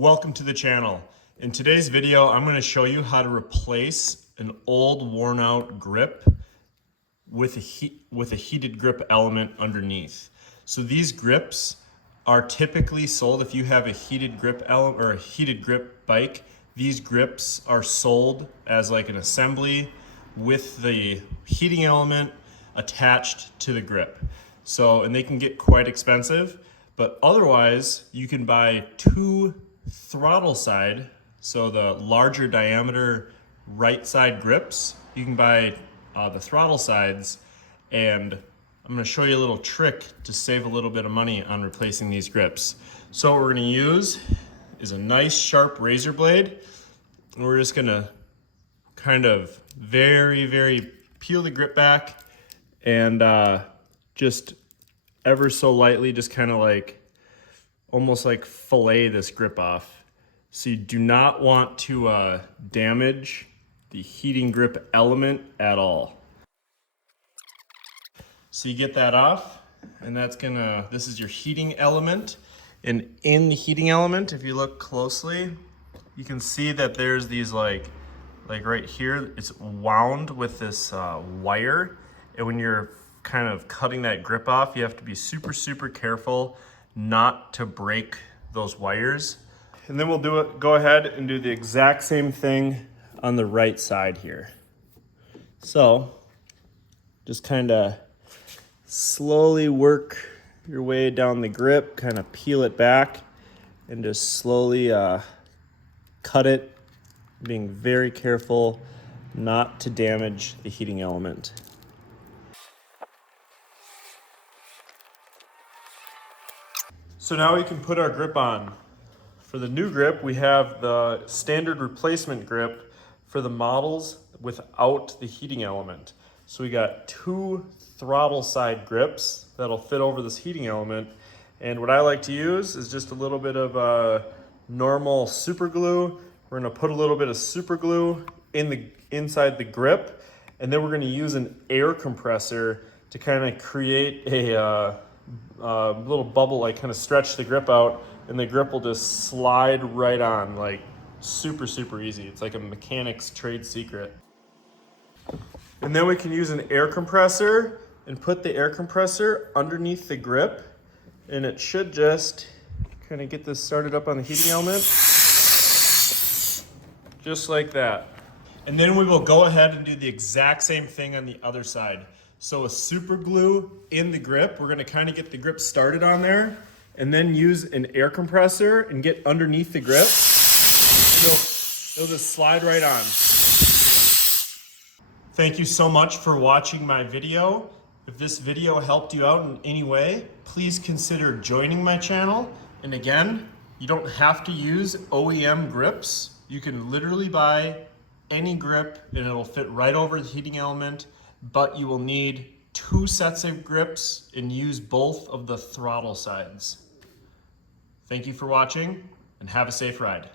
Welcome to the channel. In today's video, I'm going to show you how to replace an old worn out grip with a heated grip element underneath. So these grips are typically sold if you have a heated grip element or a heated grip bike. These grips are sold as like an assembly with the heating element attached to the grip. So, and they can get quite expensive, but otherwise you can buy two throttle side, so the larger diameter right side grips. You can buy the throttle sides, and I'm going to show you a little trick to save a little bit of money on replacing these grips. So what we're going to use is a nice sharp razor blade, and we're just going to kind of very peel the grip back and just ever so lightly, just kind of like almost like fillet this grip off. So you do not want to damage the heating grip element at all. So you get that off, and this is your heating element. And in the heating element, if you look closely, you can see that there's these like right here, it's wound with this wire. And when you're kind of cutting that grip off, you have to be super careful not to break those wires. And then we'll go ahead and do the exact same thing on the right side here. So just kind of slowly work your way down the grip, kind of peel it back, and just slowly cut it, being very careful not to damage the heating element. So now we can put our grip on. For the new grip, we have the standard replacement grip for the models without the heating element. So we got two throttle side grips that'll fit over this heating element. And what I like to use is just a little bit of normal super glue. We're gonna put a little bit of super glue inside the grip, and then we're gonna use an air compressor to kind of create a little bubble, like kind of stretch the grip out, and the grip will just slide right on, like super easy. It's like a mechanic's trade secret. And then we can use an air compressor and put the air compressor underneath the grip, and it should just kind of get this started up on the heating element, just like that. And then we will go ahead and do the exact same thing on the other side. So with super glue in the grip, we're gonna kind of get the grip started on there, and then use an air compressor and get underneath the grip. It'll just slide right on. Thank you so much for watching my video. If this video helped you out in any way, please consider joining my channel. And again, you don't have to use OEM grips. You can literally buy any grip and it'll fit right over the heating element, but you will need two sets of grips and use both of the throttle sides. Thank you for watching, and have a safe ride.